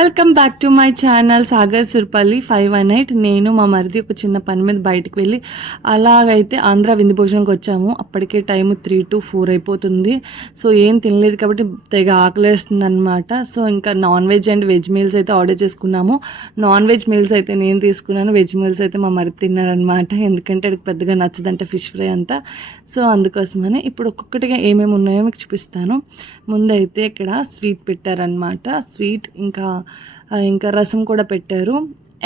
Welcome back to my channel Sagar Surpalli 518. నేను మా మరిది ఒక చిన్న పని మీద బయటకు వెళ్ళి అలాగైతే ఆంధ్ర విందు భోజనంకి వచ్చాము. అప్పటికే టైము 3 to 4 అయిపోతుంది. సో ఏం తినలేదు కాబట్టి తెగ ఆకలేస్తుంది అనమాట. సో ఇంకా non veg and veg meals అయితే ఆర్డర్ చేసుకున్నాము. నాన్ వెజ్ మీల్స్ అయితే నేను తీసుకున్నాను, వెజ్ మీల్స్ అయితే మా మరిది తిన్నారనమాట. ఎందుకంటే అది పెద్దగా నచ్చదంటే ఫిష్ ఫ్రై అంతా. సో అందుకోసమని ఇప్పుడు ఒక్కొక్కటిగా ఏమేమి ఉన్నాయో మీకు చూపిస్తాను. ముందైతే ఇక్కడ స్వీట్ పెట్టారనమాట. స్వీట్ ఇంకా రసం కూడా పెట్టారు.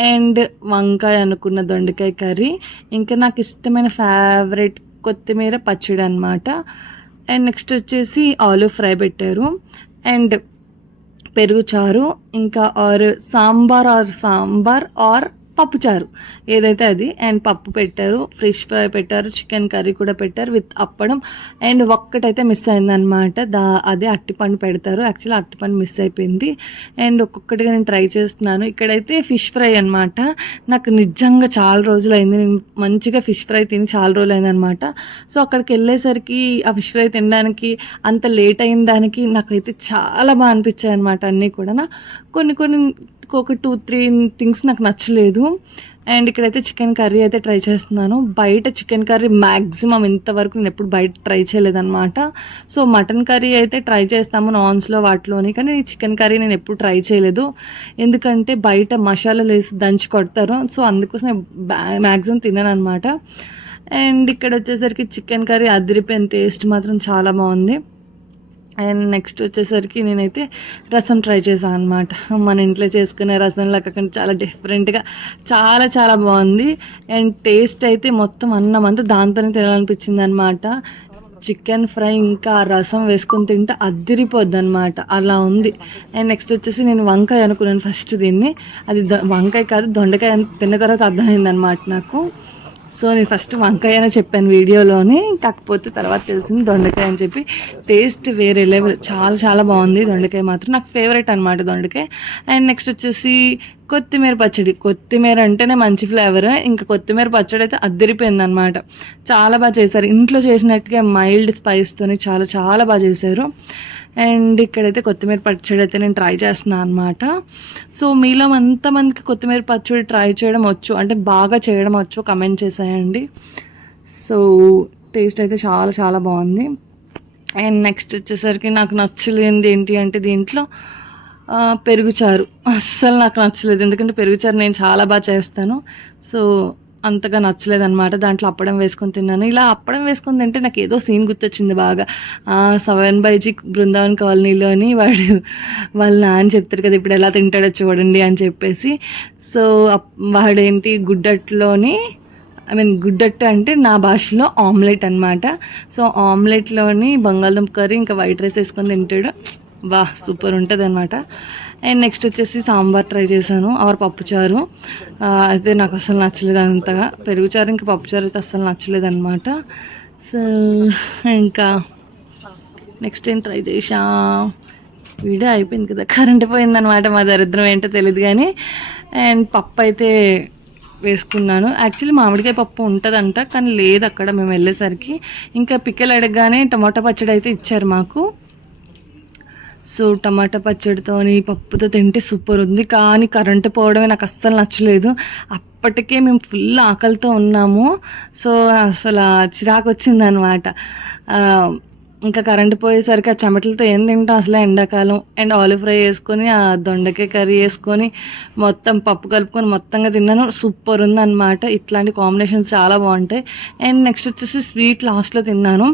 అండ్ వంకాయ అనుకున్న దొండకాయ కర్రీ, ఇంకా నాకు ఇష్టమైన ఫేవరెట్ కొత్తిమీర పచ్చడి అనమాట. అండ్ నెక్స్ట్ వచ్చేసి ఆలు ఫ్రై పెట్టారు. అండ్ పెరుగు చారు, ఇంకా సాంబార్ ఆర్ పప్పుచారు ఏదైతే అది. అండ్ పప్పు పెట్టారు, ఫిష్ ఫ్రై పెట్టారు, చికెన్ కర్రీ కూడా పెట్టారు విత్ అప్పడం. అండ్ ఒక్కటైతే మిస్ అయిందనమాట, అదే అట్టిపండు పెడతారు. యాక్చువల్లీ అట్టిపండు మిస్ అయిపోయింది. అండ్ ఒక్కొక్కటిగా నేను ట్రై చేస్తున్నాను. ఇక్కడైతే ఫిష్ ఫ్రై అనమాట. నాకు నిజంగా చాలా రోజులు అయింది, నేను మంచిగా ఫిష్ ఫ్రై తిని చాలా రోజులు అయిందనమాట. సో అక్కడికి వెళ్ళేసరికి ఆ ఫిష్ ఫ్రై తినడానికి అంత లేట్ అయిన దానికి నాకైతే చాలా బాగా అనిపించాయి అనమాట. అన్నీ కూడా కొన్ని ఒక 2-3 థింగ్స్ నాకు నచ్చలేదు. అండ్ ఇక్కడైతే చికెన్ కర్రీ అయితే ట్రై చేస్తున్నాను. బయట చికెన్ కర్రీ మ్యాక్సిమం ఇంతవరకు నేను ఎప్పుడు బయట ట్రై చేయలేదన్నమాట. సో మటన్ కర్రీ అయితే ట్రై చేస్తాము నాన్స్లో వాటిలోని, కానీ చికెన్ కర్రీ నేను ఎప్పుడు ట్రై చేయలేదు. ఎందుకంటే బయట మసాలాలు వేసి దంచి కొడతారు. సో అందుకోసం నేను మ్యాక్సిమం తిన్నాను అనమాట. అండ్ ఇక్కడ వచ్చేసరికి చికెన్ కర్రీ అదిరిపోయిన, టేస్ట్ మాత్రం చాలా బాగుంది. అండ్ నెక్స్ట్ వచ్చేసరికి నేనైతే రసం ట్రై చేశాను అనమాట. మన ఇంట్లో చేసుకునే రసంలా కాకుండా చాలా డిఫరెంట్గా చాలా చాలా బాగుంది. అండ్ టేస్ట్ అయితే మొత్తం అన్నం అంతా దాంతోనే తినాలనిపించింది అనమాట. చికెన్ ఫ్రై ఇంకా రసం వేసుకొని తింటే అద్దిరిపోద్ది అనమాట, అలా ఉంది. అండ్ నెక్స్ట్ వచ్చేసి నేను వంకాయ అనుకున్నాను ఫస్ట్ దీన్ని, అది వంకాయ కాదు దొండకాయ తిన్న తర్వాత అర్థమైంది అనమాట నాకు. సో నేను ఫస్ట్ వంకాయ అని చెప్పాను వీడియోలోని, కాకపోతే తర్వాత తెలిసింది దొండకాయ అని చెప్పి. టేస్ట్ వేరే లెవెల్, చాలా చాలా బాగుంది. దొండకాయ మాత్రం నాకు ఫేవరెట్ అనమాట, దొండకాయ. అండ్ నెక్స్ట్ వచ్చేసి కొత్తిమీర పచ్చడి. కొత్తిమీర అంటేనే మంచి ఫ్లేవర్, ఇంకా కొత్తిమీర పచ్చడి అయితే అద్దరిపోయింది అనమాట. చాలా బాగా చేశారు, ఇంట్లో చేసినట్టుగా మైల్డ్ స్పైస్తోని చాలా చాలా బాగా చేశారు. అండ్ ఇక్కడైతే కొత్తిమీర పచ్చడి అయితే నేను ట్రై చేస్తున్నాను అనమాట. సో మీలో ఎంతమందికి కొత్తిమీర పచ్చడి ట్రై చేయడం వచ్చు, అంటే బాగా చేయడం వచ్చు, కమెంట్ చేసేయండి. సో టేస్ట్ అయితే చాలా చాలా బాగుంది. అండ్ నెక్స్ట్ వచ్చేసరికి నాకు నచ్చలేనిది ఏంటి అంటే దీంట్లో పెరుగుచారు అస్సలు నాకు నచ్చలేదు. ఎందుకంటే పెరుగుచారు నేను చాలా బాగా చేస్తాను. సో అంతగా నచ్చలేదు అనమాట. దాంట్లో అప్పడం వేసుకొని తిన్నాను. ఇలా అప్పడం వేసుకొని తింటే నాకు ఏదో సీన్ గుర్తొచ్చింది బాగా. 7/G బృందావన్ కాలనీలోని వాళ్ళ నాన్న చెప్తారు కదా, ఇప్పుడు ఎలా తింటాడో చూడండి అని చెప్పేసి. సో వాడేంటి గుడ్డట్లోని గుడ్డట్టు అంటే నా భాషలో ఆమ్లెట్ అనమాట. సో ఆమ్లెట్లోని బంగాళదుంప కర్రీ ఇంకా వైట్ రైస్ వేసుకొని తింటాడు. వా సూపర్ ఉంటుంది అనమాట. అండ్ నెక్స్ట్ వచ్చేసి సాంబార్ ట్రై చేశాను, ఆర్ పప్పుచారు. అయితే నాకు అసలు నచ్చలేదు అంతగా. పెరుగుచారు ఇంకా పప్పుచారు అయితే అస్సలు నచ్చలేదు అనమాట. సో ఇంకా నెక్స్ట్ ఏం ట్రై చేసా, వీడియో అయిపోయింది కదా, కరెంట్ పోయిందనమాట. మా దరిద్రం ఏంటో తెలియదు కానీ. అండ్ పప్పు అయితే వేసుకున్నాను. యాక్చువల్లీ మామిడికాయ పప్పు ఉంటుందంట, కానీ లేదు అక్కడ మేము వెళ్ళేసరికి. ఇంకా పిక్కలు అడగగానే టమాటా పచ్చడి అయితే ఇచ్చారు మాకు. సో టమాటా పచ్చడితోని పప్పుతో తింటే సూపర్ ఉంది. కానీ కరెంటు పోవడమే నాకు అస్సలు నచ్చలేదు. అప్పటికే మేము ఫుల్ ఆకలితో ఉన్నాము. సో అసలు చిరాకు వచ్చిందనమాట. ఇంకా కరెంటు పోయేసరికి ఆ చెమటలతో ఏం తింటాం అసలు ఎండాకాలం. అండ్ ఆలివ్ ఫ్రై వేసుకొని ఆ దొండకాయ కర్రీ వేసుకొని మొత్తం పప్పు కలుపుకొని మొత్తంగా తిన్నాను. సూపర్ ఉందన్నమాట. ఇట్లాంటి కాంబినేషన్స్ చాలా బాగుంటాయి. అండ్ నెక్స్ట్ వచ్చేసి స్వీట్ లాస్ట్లో తిన్నాను.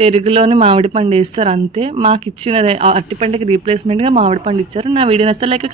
పెరుగులోని మామిడి పండు వేస్తారు అంతే. మాకు ఇచ్చిన అరటిపండుకి రీప్లేస్మెంట్గా మామిడి పండు ఇచ్చారు. నా వీడియో నచ్చితే లైక్